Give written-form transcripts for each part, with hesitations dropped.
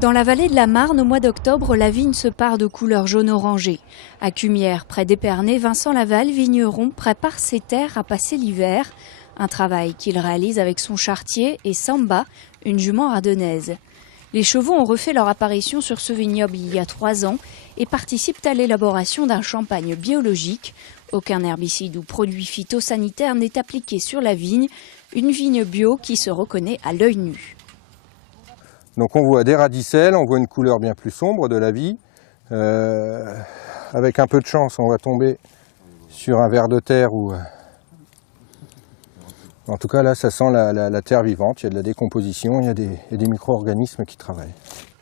Dans la vallée de la Marne, au mois d'octobre, la vigne se pare de couleur jaune-orangé. À Cumières, près d'Épernay, Vincent Laval, vigneron, prépare ses terres à passer l'hiver. Un travail qu'il réalise avec son charretier et Samba, une jument ardennaise. Les chevaux ont refait leur apparition sur ce vignoble il y a 3 ans et participent à l'élaboration d'un champagne biologique. Aucun herbicide ou produit phytosanitaire n'est appliqué sur la vigne, une vigne bio qui se reconnaît à l'œil nu. Donc on voit des radicelles, on voit une couleur bien plus sombre de la vie. Avec un peu de chance, on va tomber sur un ver de terre où... En tout cas là, ça sent la terre vivante, il y a de la décomposition, il y a des micro-organismes qui travaillent.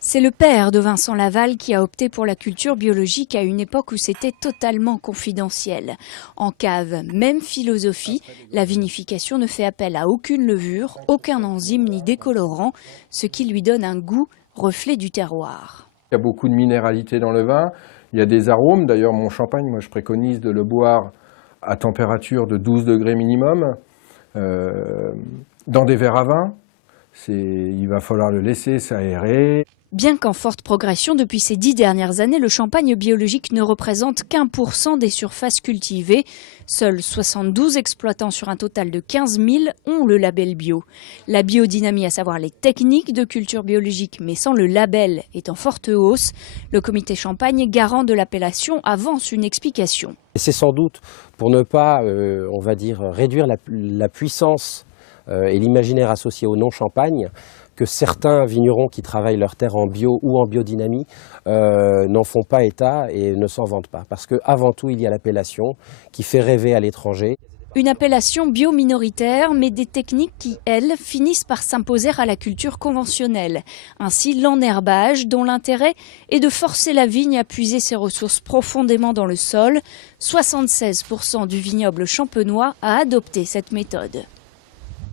C'est le père de Vincent Laval qui a opté pour la culture biologique à une époque où c'était totalement confidentiel. En cave, même philosophie, la vinification ne fait appel à aucune levure, aucun enzyme ni décolorant, ce qui lui donne un goût reflet du terroir. Il y a beaucoup de minéralité dans le vin, il y a des arômes. D'ailleurs mon champagne, moi je préconise de le boire à température de 12 degrés minimum, dans des verres à vin. Il va falloir le laisser s'aérer. Bien qu'en forte progression depuis ces 10 dernières années, le champagne biologique ne représente qu'1% des surfaces cultivées. Seuls 72 exploitants sur un total de 15 000 ont le label bio. La biodynamie, à savoir les techniques de culture biologique, mais sans le label, est en forte hausse. Le comité Champagne, garant de l'appellation, avance une explication. C'est sans doute pour ne pas, on va dire, réduire la puissance et l'imaginaire associé au nom champagne, que certains vignerons qui travaillent leur terre en bio ou en biodynamie n'en font pas état et ne s'en vantent pas. Parce qu'avant tout, il y a l'appellation qui fait rêver à l'étranger. Une appellation bio-minoritaire, mais des techniques qui, elles, finissent par s'imposer à la culture conventionnelle. Ainsi, l'enherbage, dont l'intérêt est de forcer la vigne à puiser ses ressources profondément dans le sol. 76% du vignoble champenois a adopté cette méthode.